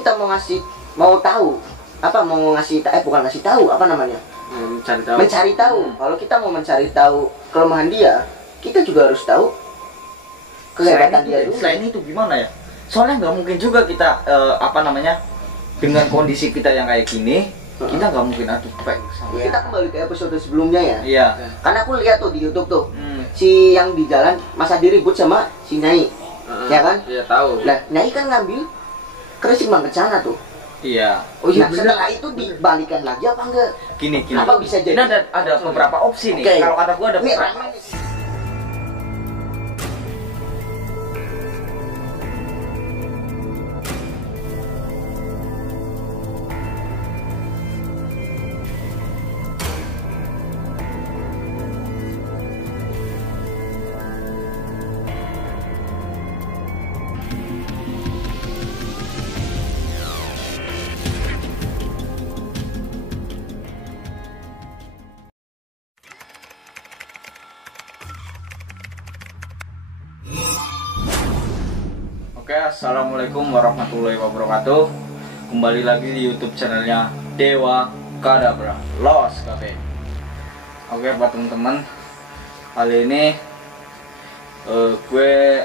kita mau tahu apa, mau ngasih bukan ngasih tahu, apa namanya, mencari tahu. Kalau kita mau mencari tahu kelemahan dia, kita juga harus tahu kehebatan dia dulu. Selain itu gimana ya, soalnya nggak mungkin juga kita apa namanya, dengan kondisi kita yang kayak gini, kita nggak mungkin adu pek. Kita kembali ke episode sebelumnya ya. Iya. Karena aku lihat tuh di YouTube tuh, si yang di jalan Mas Adi ribut sama si Nyai, ya kan? Iya tahu. Nah, Nyai kan ngambil kerisik Manggecana tuh. Iya. Oh iya, setelah itu dibalikan lagi apa enggak? Gini. Apa bisa jadi? Ini ada beberapa opsi nih. Okay. Kalau kata gua ada Nih, beberapa. Oke, assalamualaikum warahmatullahi wabarakatuh. Kembali lagi di YouTube channelnya Dewa Kadabra Los Cafe. Oke, buat teman-teman, kali ini gue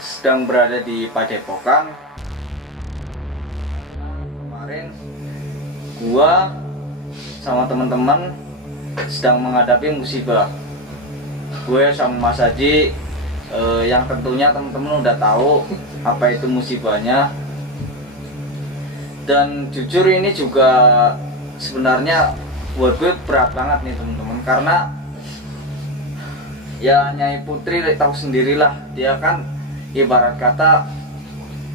sedang berada di Padepokan. Kemarin gue sama teman-teman sedang menghadapi musibah. Gue sama Mas Haji, yang tentunya teman-teman udah tahu apa itu musibahnya. Dan jujur ini juga sebenarnya buat gue berat banget nih teman-teman, karena ya Nyai Putri tahu sendirilah, dia kan ibarat kata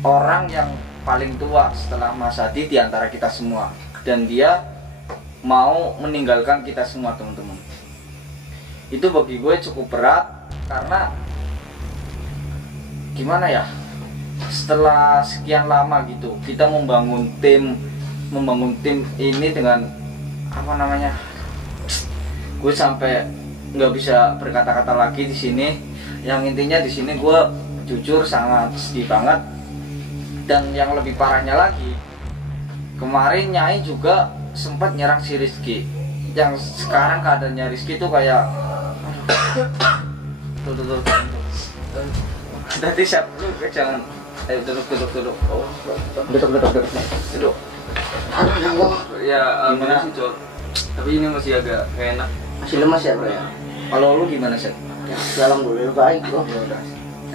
orang yang paling tua setelah Mas Hadi di antara kita semua, dan dia mau meninggalkan kita semua teman-teman. Itu bagi gue cukup berat, karena gimana ya, setelah sekian lama gitu kita membangun tim ini dengan apa namanya, gue sampai nggak bisa berkata-kata lagi di sini. Yang intinya di sini gue jujur sangat sedih banget. Dan yang lebih parahnya lagi, kemarin Nyai juga sempat nyerang si Rizky, yang sekarang keadaannya Rizky tuh kayak tuh. Tadi siap lu, jangan. Ayo duduk. Oh, duduk. Ya gimana sih Cok? Tapi ini masih agak gak enak. Masih lemas ya bro ya? Kalau lu gimana sih? Ya, alhamdulillah baik bro.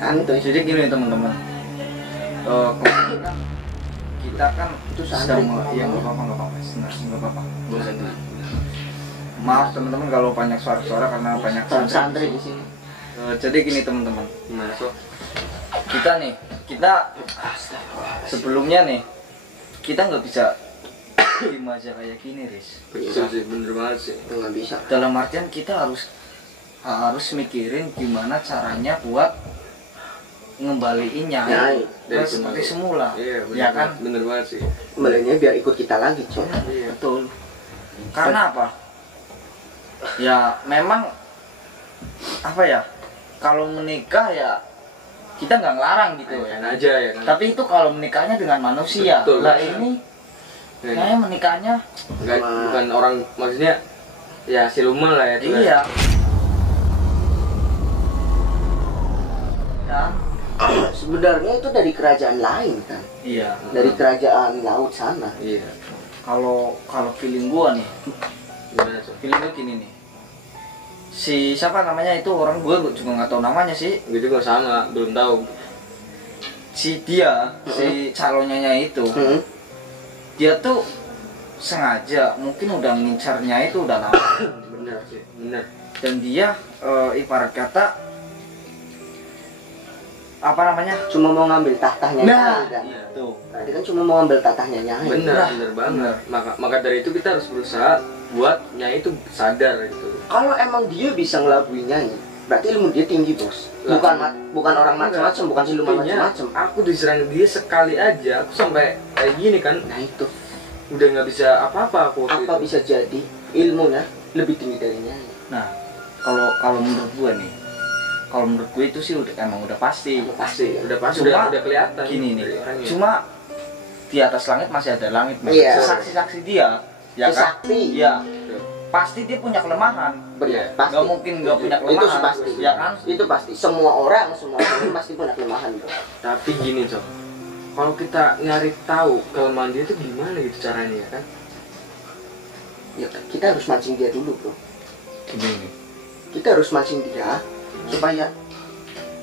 Santai. Jadi gini teman-teman, kemarin kan kita kan Itu sedang santai. ya nggak apa-apa, maaf teman-teman kalau banyak suara-suara karena banyak Santri di sini. Jadi gini teman-teman, Gimana Cok? kita sebelumnya nih, kita nggak bisa diem aja kayak gini, Riz. Bisa sih, bener banget sih. Itu nggak bisa. Dalam artian kita harus mikirin gimana caranya buat ngembaliin Nyai dari seperti semula. Iya, ya kan? Bener banget sih. Kembalinya biar ikut kita lagi Cok. Iya. Betul. Karena apa? Ya memang apa ya? Kalau menikah ya kita nggak ngelarang gitu ya. Aja ya kan. Tapi itu kalau menikahnya dengan manusia. Betul. Lah ini kayaknya menikahnya bukan orang, maksudnya ya siluman lah ya. iya. Dan Sebenarnya itu dari kerajaan lain kan, iya. dari kerajaan laut sana. Iya. Kalau feeling gua nih, Gimana Cok? feeling gua gini nih. Si siapa namanya itu orang, gua juga nggak tahu namanya sih. Gitu juga sama, belum tahu. Si calonnya Nyai itu, dia tuh sengaja mungkin udah ngincarnya itu udah lama. Bener sih, bener. Dan dia ibarat kata apa namanya, Cuma mau ngambil tahtanya Nyai kan. Iya. tuh Tadi kan cuma mau ngambil tahtanya Nyai. Bener banget. Maka dari itu kita harus berusaha buat Nyai itu sadar gitu. Kalau emang dia bisa ngelakuin Nyai, berarti ilmu dia tinggi bos. Bukan orang macam-macam, bukan siluman Buktinya, macam-macam. aku diserang dia sekali aja, aku sampai kayak gini kan. Nah itu, Udah nggak bisa apa-apa aku waktu apa itu. bisa jadi ilmunya lebih tinggi dari Nyai. nah kalau menurut gue nih, kalau menurut gue itu sih emang udah pasti. Pasti ya. Udah pasti, Cuma udah kelihatan gini nih, dari orangnya. cuma di atas langit masih ada langit. Iya. Saksi-saksi dia, ya kan? Sakti. Iya. Pasti dia punya kelemahan. Benar. Nggak mungkin nggak punya kelemahan. Itu pasti. Ya kan? Itu pasti. Semua orang pasti punya kelemahan, bro. Tapi gini Cok, kalau kita nyari tahu kelemahan dia itu gimana gitu caranya ya kan? Ya, kita harus mancing dia dulu, bro. Gini. Kita harus mancing dia supaya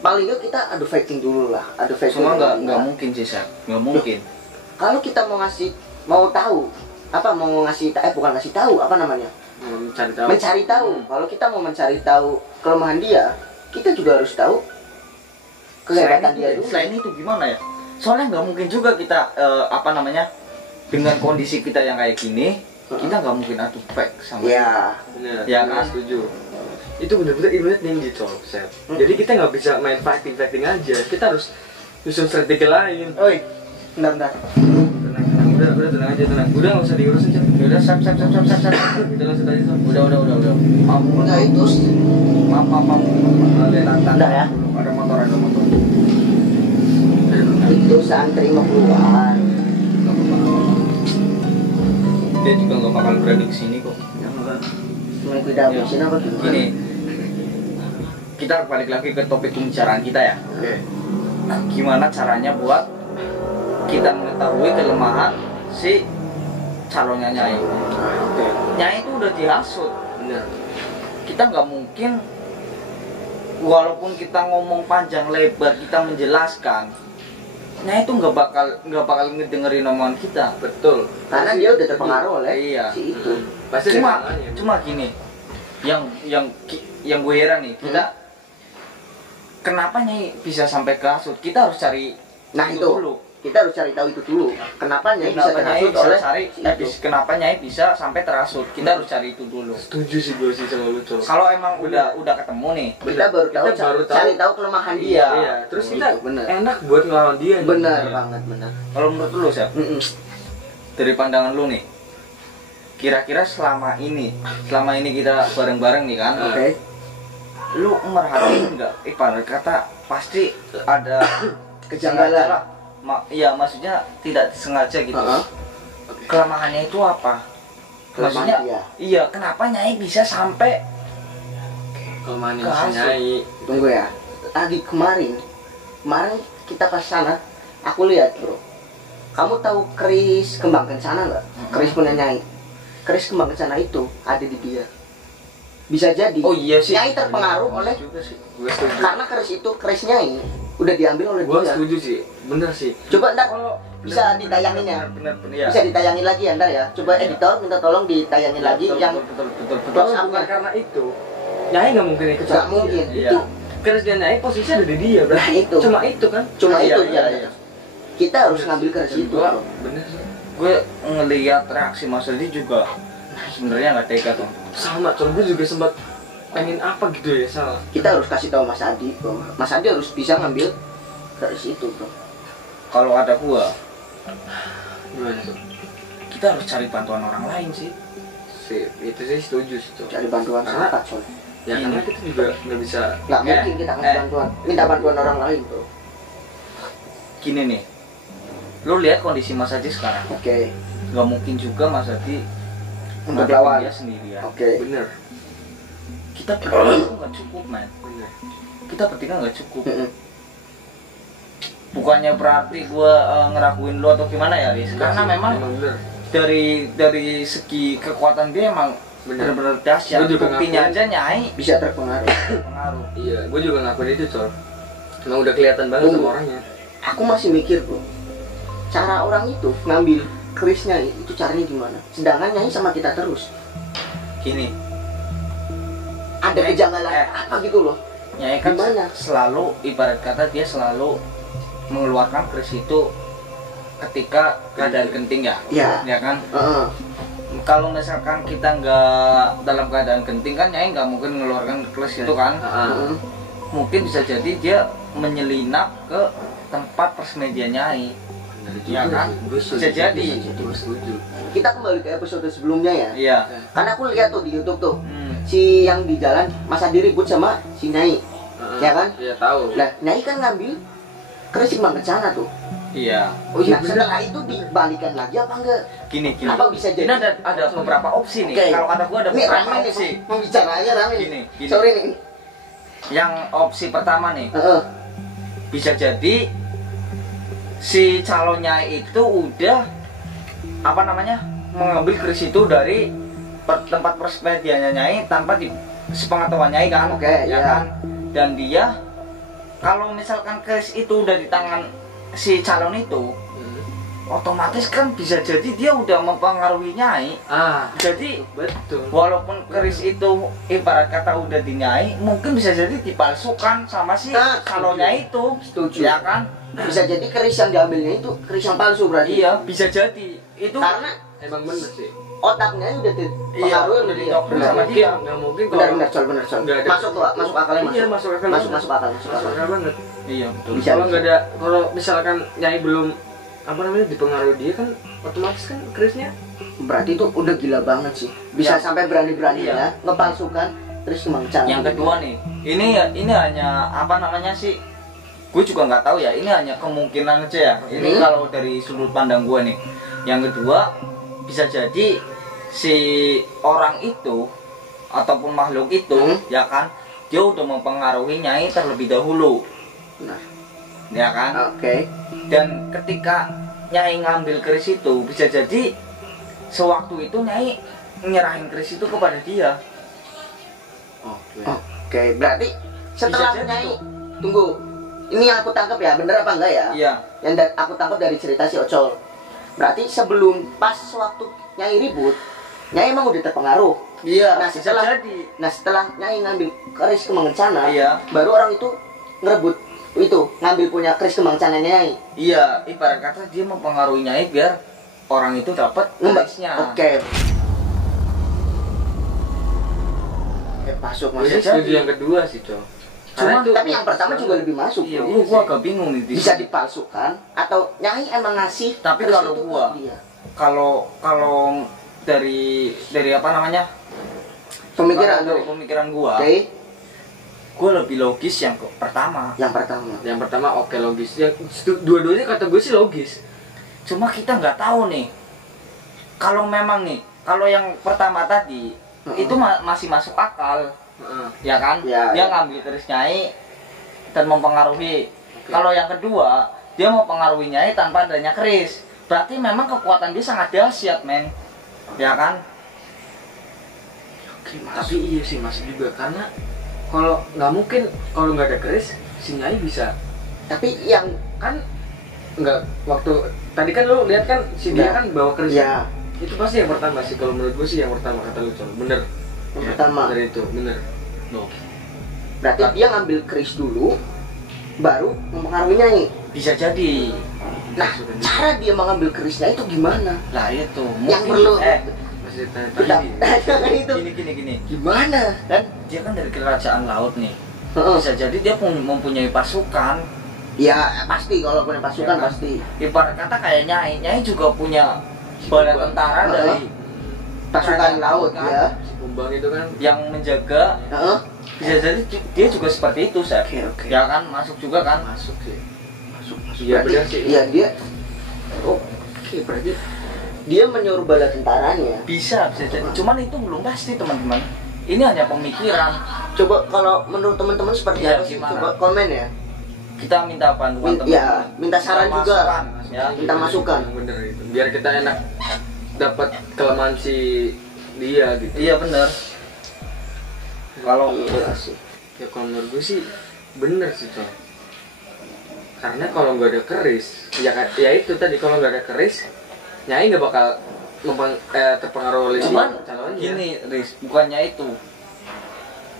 paling nggak kita adu fighting dulu lah. Adu fighting. Cuma nggak dulu. mungkin sih, Seth. Nggak mungkin. Kalau kita mau ngasih tahu apa namanya? Mencari tahu. Kalau kita mau mencari tahu kelemahan dia, kita juga harus tahu kehebatan dia dulu. Selain itu gimana ya? Soalnya nggak mungkin juga kita dengan kondisi kita yang kayak gini, kita nggak mungkin adu fight sama Ya. Bener, Ya bener, kan? setuju. Itu bener-bener ilmunya tinggi Cok, Seth. Jadi kita nggak bisa main fighting aja, kita harus susun strategi lain. Oi, bentar. Tenang, udah tenang aja, tenang. Udah nggak usah diurus aja. Udah, sap. Kita langsung aja Cok. Udah. Maaf, Enggak itu maaf. Tanda ya. Ada motor. Itu santri mau keluar. Dia juga nggak bakal berani kesini kok. Mau tidak sini apa gimana? Gini, kita balik lagi ke topik pembicaraan kita ya. Oke. Gimana caranya buat kita mengetahui kelemahan si calonnya Nyai. Oke. Nyai itu udah dihasut. Bener. Kita nggak mungkin, walaupun kita ngomong panjang lebar, kita menjelaskan, Nyai itu nggak bakal ngedengerin omongan kita. Betul. Karena dia udah terpengaruh oleh Iya. si itu. Pasti ada salahnya. Cuma gini, yang gue heran nih, kita kenapa Nyai bisa sampai ke hasut? Kita harus cari Nah itu dulu. kita harus cari tahu itu dulu. Kenapa Nyai bisa terhasut oleh si itu? Kenapa Nyai bisa sampai terhasut? Kita harus cari itu dulu. Setuju sih gue sih sama lu Cok. Kalau emang udah ketemu nih, Kita baru tahu Kita baru tahu. cari tahu kelemahan dia. Iya. Terus Gitu, kita bener. enak buat ngelawan dia. nih. Benar Iya. banget, benar. kalau menurut lu Seth, dari pandangan lu nih, kira-kira selama ini kita bareng-bareng nih kan, Oke. lu merhatiin nggak? Ibarat kata pasti ada Kejanggalan. Iya, maksudnya tidak sengaja gitu. Heeh. Kelemahannya itu apa? Maksudnya, Kelemahan dia. iya, kenapa Nyai bisa sampai Kelemahan Ke yang si hasut. Nyai. Tunggu ya. Tadi kemarin kita pas sana, aku lihat bro. Kamu tahu keris kembang kencana nggak? Keris punya Nyai. Keris kembang kencana itu ada di dia. Bisa jadi. Oh iya sih. Nyai terpengaruh oleh juga sih. Gue setuju. karena keris itu keris Nyai udah diambil oleh Gue dia. setuju sih. Bener sih. Coba ntar Kalau bisa ditayangin ya. Bener, ya. Bisa ditayangin lagi ya ntar ya. Coba editor minta tolong ditayangin lagi yang betul. close Kalau bukan up-nya. karena itu, Nyai nggak mungkin ikut Nggak sama mungkin. dia. Iya. Itu keris dia Nyai posisinya ada di dia berarti. Nah, itu. Cuma itu kan. Cuma Iya, itu iya, ya. iya. Kita harus ngambil keris itu. Gua, Bro. bener sih. Gue ngelihat reaksi Mas Adi juga sebenarnya nggak tega tuh. Sama, soalnya gue juga sempat pengen apa gitu ya salah. Kita harus kasih tahu Mas Adi, bro. Mas Adi harus bisa ngambil keris itu, bro. Kalau ada gua, Gimana tuh? kita harus cari bantuan orang lain sih. Itu sih setuju sih Cok. Cari bantuan Karena- sahabat soalnya. Ya karena kita juga nggak bisa. Nggak mungkin kita kasih eh. bantuan, minta bantuan orang lain, bro. Gini nih, lu lihat kondisi Mas Adi sekarang. Oke. Nggak mungkin juga Mas Adi Untuk ngadepin lawan. dia sendirian. Oke. Bener. Kita bertiga itu nggak cukup, man. Bener. Kita bertiga nggak cukup. Mm-mm. Bukannya berarti gua ngerakuin lu atau gimana ya, Riz? Karena memang bener. dari segi kekuatan dia emang Bener. benar-benar dahsyat. Gua juga Buktinya ngakuin. aja Nyai Bisa terpengaruh. pengaruh. Iya, gue juga ngakuin itu Cok. Emang udah kelihatan banget Tunggu. sama orangnya. Aku masih mikir, bro. Cara orang itu ngambil kerisnya itu caranya gimana? Sedangkan Nyai sama kita terus. Gini, Ada Nyai, kejanggalan apa gitu loh? Nyai kan Gimana? selalu, ibarat kata dia selalu mengeluarkan keris itu ketika keadaan genting ya. Iya. Ya kan? Heeh. Kalau misalkan kita nggak dalam keadaan genting kan Nyai nggak mungkin mengeluarkan keris itu kan. Heeh. Mungkin bisa jadi dia menyelinap ke tempat persemedian Nyai. Bener Ya juga kan? sih. Gue Bisa jadi. Gue setuju. Kita kembali ke episode sebelumnya ya. Iya. Karena aku lihat tuh di YouTube tuh. Hmm. Si yang di jalan Mas Adi ribut sama si Nyai. Heeh. Ya kan? Iya tahu. Nah, Nyai kan ngambil keris kembang kencana tuh. Iya. Oh iya, setelah itu dibalikan lagi apa enggak? Gini. Apa bisa jadi? Ini ada beberapa opsi nih. Oke. Kalau kata gua ada Ini beberapa rame nih, opsi. pembicaranya rame nih. Gini. Sorry nih. Yang opsi pertama nih, Heeh. bisa jadi si calonnya itu udah apa namanya mengambil keris itu dari tempat persepediannya Nyai tanpa di sepengetahuan Nyai kan. Oke, ya iya. kan. Dan dia kalau misalkan keris itu udah di tangan si calon itu, otomatis kan bisa jadi dia udah mempengaruhi Nyai. Jadi betul. walaupun keris itu ibarat kata udah di Nyai, mungkin bisa jadi dipalsukan sama si calonnya itu. Setuju. Ya kan? Bisa jadi keris yang diambilnya itu keris yang palsu berarti. Iya, bisa jadi. Itu Karena Emang bener sih. otaknya udah dipengaruhi udah dia. didoktrin Nggak sama mungkin, dia. nggak mungkin Benar Col. nggak ada. Masuk tuh, masuk akalnya masuk. Iya, masuk akal. Masuk akal. Masuk akal banget. Iya, betul. Bisa. Kalau nggak ada, kalau misalkan Nyai belum apa namanya dipengaruhi dia kan otomatis kan kerisnya Berarti itu udah gila banget sih. Bisa Ya. sampai berani-beraninya Iya. ngepalsukan terus kemangcang. Yang kedua nih, ini hanya apa namanya sih? Gue juga nggak tahu ya. Ini hanya kemungkinan aja ya. Ini kalau dari sudut pandang gue nih. Yang kedua, bisa jadi si orang itu ataupun makhluk itu, ya kan, dia udah mempengaruhi Nyai terlebih dahulu. Nah, Ya kan? oke. Dan ketika Nyai ngambil keris itu, bisa jadi sewaktu itu Nyai nyerahin keris itu kepada dia. Oke, berarti setelah Bisa jadi Nyai tuh. tunggu. Ini yang aku tangkap ya, bener apa enggak ya? Iya. Yang aku tangkap dari cerita si Ocol. Berarti sebelum pas waktu Nyai ribut, Nyai emang udah terpengaruh. Iya, Nah, bisa setelah jadi. setelah Nyai ngambil keris kemangencana, Iya. baru orang itu ngerebut itu, ngambil punya keris kemangencana Nyai. Iya, ibarat kata dia mempengaruhi Nyai biar orang itu dapat kerisnya. Oke. Masuk Gue sih setuju yang kedua sih, Cok. Cuman tapi yang pertama juga lebih masuk. Iya, bro. gua agak bingung nih. di Bisa sini. dipalsukan atau Nyai emang ngasih. Tapi keris kalau itu gua- ke dia. Kalau dari apa namanya? Pemikiran Kalau dari tuh. pemikiran gua, Oke, gua lebih logis yang pertama. yang pertama. Yang pertama oke logis. Ya dua-duanya kata gue sih logis. Cuma kita nggak tahu nih. Kalau memang nih, kalau yang pertama tadi itu masih masuk akal, ya kan? Ya, Dia ya. ngambil keris Nyai dan mempengaruhi. Kalau yang kedua, dia mempengaruhi Nyai tanpa adanya keris. Berarti memang kekuatan dia sangat dahsyat, men. Ya kan? Tapi iya sih masih juga karena kalau nggak mungkin kalau nggak ada keris si Nyai bisa Tapi yang kan nggak waktu tadi kan lu lihat kan si dia Ya. kan bawa keris ya itu pasti yang pertama sih kalau menurut gue sih yang pertama kata lu Col bener yang Ya, pertama. dari itu bener no. Berarti dia ngambil keris dulu, baru mempengaruhi Nyai. Bisa jadi. Nah, cara dia mengambil kerisnya itu gimana? Lah itu. Yang Mungkin, perlu Masih kita tanya itu gini. gimana kan? Dia kan dari kerajaan laut nih. Heeh. Bisa jadi dia mempunyai pasukan. Ya pasti kalau punya pasukan Ya kan? pasti Ibarat kata kayak Nyai juga punya bala tentara Heeh. dari pasukan kerajaan laut kan? ya. si Kumbang itu kan yang menjaga. Heeh. Bisa jadi dia juga seperti itu, Seth. Oke. Ya kan, masuk juga kan? masuk sih Masuk. iya Berarti- bener sih Iya dia. Oke, berarti dia menyuruh bala tentaranya. Bisa jadi. Cuman itu belum pasti, teman-teman. Ini hanya pemikiran. Coba kalau menurut teman-teman seperti Iya, apa sih? gimana? Coba komen ya. Kita minta bantuan teman-teman. Ya, minta saran Minta juga. masukan, ya. Minta masukan. bener itu biar kita enak dapat kelemahan si dia gitu Iya bener. Kalau Iya sih. ya kalau menurut gue sih bener sih Col karena kalau nggak ada keris ya itu tadi kalau nggak ada keris Nyai nggak bakal terpengaruh oleh si cuman calonnya. gini, Riz, bukannya itu.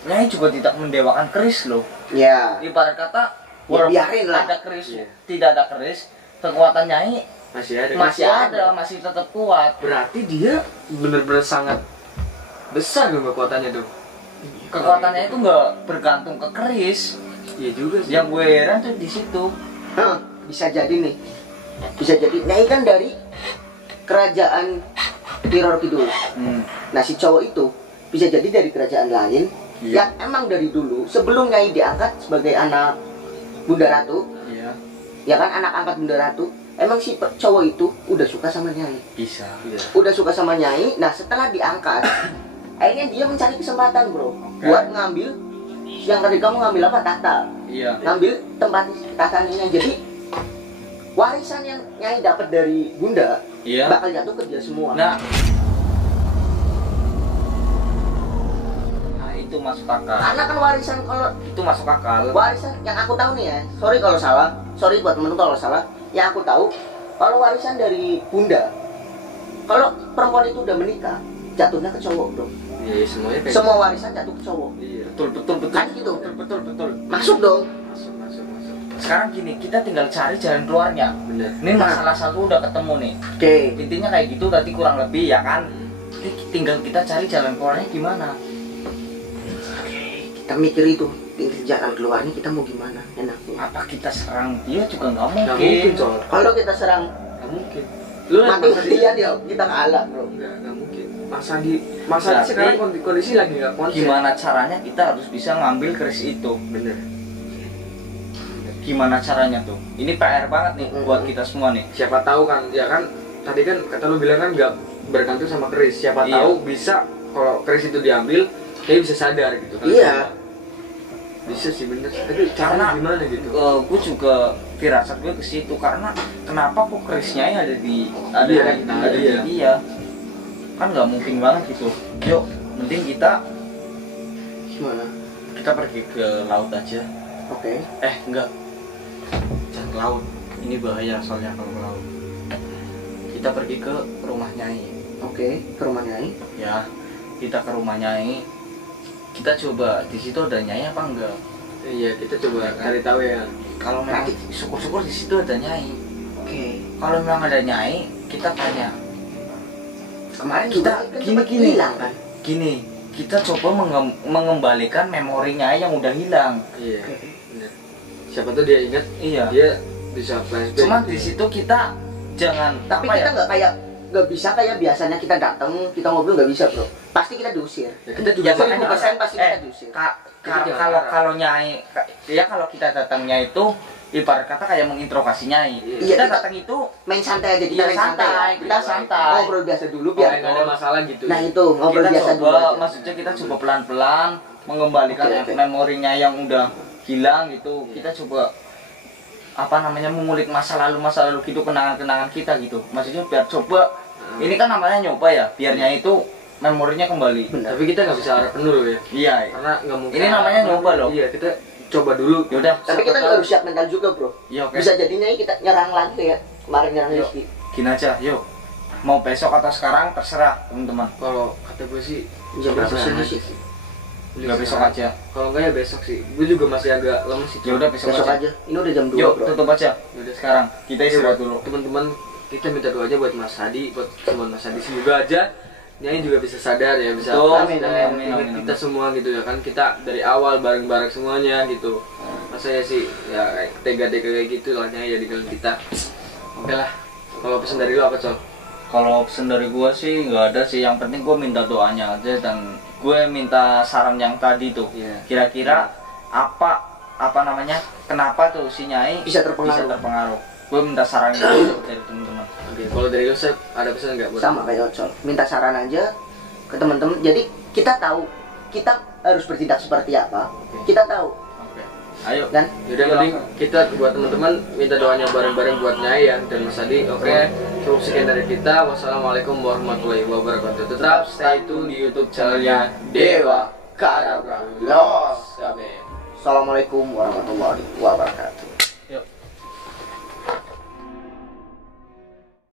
Nyai juga tidak mendewakan keris loh. Ya. Ibarat kata Ya, walaupun biarin lah. ada keris, Iya. tidak ada keris, kekuatan Nyai masih ada masih ada, masih tetap kuat. berarti dia bener-bener sangat besar dong kekuatannya tuh Kekuatannya itu nggak bergantung ke keris. iya juga sih Yang gue heran tuh di situ. Hah, bisa jadi nih. Bisa jadi. Nyai kan dari kerajaan Tiror Kidul. Nah, si cowok itu bisa jadi dari kerajaan lain Iya. yang emang dari dulu sebelum Nyai diangkat sebagai anak Bunda Ratu, iya ya kan anak angkat Bunda Ratu, emang si cowok itu udah suka sama Nyai. Bisa. Udah suka sama Nyai. Nah setelah diangkat, akhirnya dia mencari kesempatan bro, buat ngambil yang tadi kamu ngambil apa, tahta. Iya. Ngambil tempat tahtanya. Jadi warisan yang Nyai dapat dari bunda bakal jatuh ke dia semua. Nah itu masuk akal. Karena kan warisan, kalau itu masuk akal. Warisan yang aku tahu nih ya, sorry kalau salah, sorry buat temen kalau salah. Yang aku tahu, kalau warisan dari bunda, kalau perempuan itu udah menikah, jatuhnya ke cowok bro. Iya, semuanya kayak semua warisan jatuh ke cowok. Iya. Betul. Kan gitu. Betul. Masuk dong. Masuk. Sekarang gini, kita tinggal cari jalan keluarnya. Bener. Ini masalah satu udah ketemu nih. Oke. Intinya kayak gitu tadi kurang lebih ya kan. Ini tinggal kita cari jalan keluarnya gimana. Kita mikir itu, tinggal jalan keluarnya kita mau gimana enaknya. Apa kita serang dia juga nggak mungkin. Nggak mungkin coy. Kalau kita serang, Nggak mungkin. Lu mati dia kita kalah bro. Nggak mungkin. Masa sekarang kondisi lagi nggak konsep. Gimana caranya kita harus bisa ngambil keris itu. Bener. Gimana caranya tuh? Ini PR banget nih buat kita semua nih. Siapa tahu kan, ya kan tadi kan kata lu bilang kan nggak bergantung sama keris. Siapa tahu bisa kalau keris itu diambil, dia bisa sadar gitu kan. Iya. Bisa sih bener. Tapi caranya gimana gitu? Gue juga firasat gue ke situ karena kenapa kok kerisnya ada di dia? Kan nggak mungkin banget gitu. Yuk, mending kita Gimana? kita pergi ke laut aja. Oke. Enggak. Jangan ke laut. Ini bahaya soalnya kalau ke laut. Kita pergi ke rumah Nyai. Oke, ke rumah Nyai. Ya, kita ke rumah Nyai. Kita coba di situ ada Nyai apa enggak? Iya, kita coba cari tahu ya. Kalau memang syukur-syukur di situ ada Nyai. Oke. Kalau memang ada Nyai, kita tanya. Kemarin Kita juga gini hilang kan? Gini, kita coba mengembalikan memorinya yang udah hilang. Iya. Bener. Siapa tuh dia ingat? Iya. Dia bisa flashback. Cuman di situ kita jangan. Tapi apa kita ya? nggak bisa kayak biasanya kita datang, kita ngobrol nggak bisa bro. Pasti kita diusir. Ya, kita juga Ya, makanya 1000% pasti kita diusir. Kalau Nyai, ya kalau kita datangnya itu ibarat kata kayak menginterogasi Nyai. Iya, Kita datang itu main santai aja, kita Iya, main santai. santai. Kita santai. Ngobrol biasa dulu biar nggak ada masalah gitu. Nah itu ngobrol kita biasa coba, dulu. aja. maksudnya kita coba pelan-pelan mengembalikan Oke. memorinya yang udah hilang gitu. Kita coba mengulik masa lalu gitu, kenangan-kenangan kita gitu. Maksudnya biar coba ini kan namanya nyoba ya, biarnya itu memorinya kembali. Benar. Tapi kita nggak bisa harap penuh loh ya. Iya. Karena nggak mungkin. Ini namanya nyoba loh. Iya, kita coba dulu. Yaudah. Tapi kita harus siap mental juga bro. Iya, oke. Bisa jadinya kita nyerang lagi kayak kemarin nyerang Yuk. Rizky. Gini aja, yuk. Mau besok atau sekarang terserah teman-teman. Kalau kata gue sih Jam berapa sekarang sih? aja sih. Enggak besok aja. Kalau enggak ya besok sih. Gue juga masih agak lemes sih. Ya udah besok Besok aja. aja. Ini udah jam 2 Yuk, bro. tutup aja. Yaudah. Sekarang kita istirahat dulu. Teman-teman, kita minta doa aja buat Mas Hadi, buat semua Mas Hadi, semoga aja Nyai juga bisa sadar ya, bisa Betul. amin, Amin, ingat amin, kita amin. semua gitu ya kan, kita dari awal bareng-bareng semuanya gitu. Masa ya sih ya kayak tega-tega kayak gitu lah Nyai ya di dalam kita. Oke lah. Kalau pesan dari lo apa, Col? Kalau pesen dari gua sih nggak ada sih, yang penting gua minta doanya aja dan gue minta saran yang tadi tuh. Iya. Kira-kira kenapa tuh si Nyai Bisa terpengaruh. Gue minta saran itu dari teman-teman. Oke, kalau dari lo Sep, ada pesan nggak buat? Sama kayak Ocol. Minta saran aja ke teman-teman. Jadi kita tahu kita harus bertindak seperti apa. Kita tahu Oke. Ayo. kan? Yaudah, mending kita buat teman-teman minta doanya bareng-bareng buat Nyai ya dan Mas Hadi. Oke, cukup sekian dari kita. Wassalamualaikum warahmatullahi wabarakatuh. Tetap stay tune di YouTube channelnya Dewa Kadabra. Los. Assalamualaikum warahmatullahi wabarakatuh.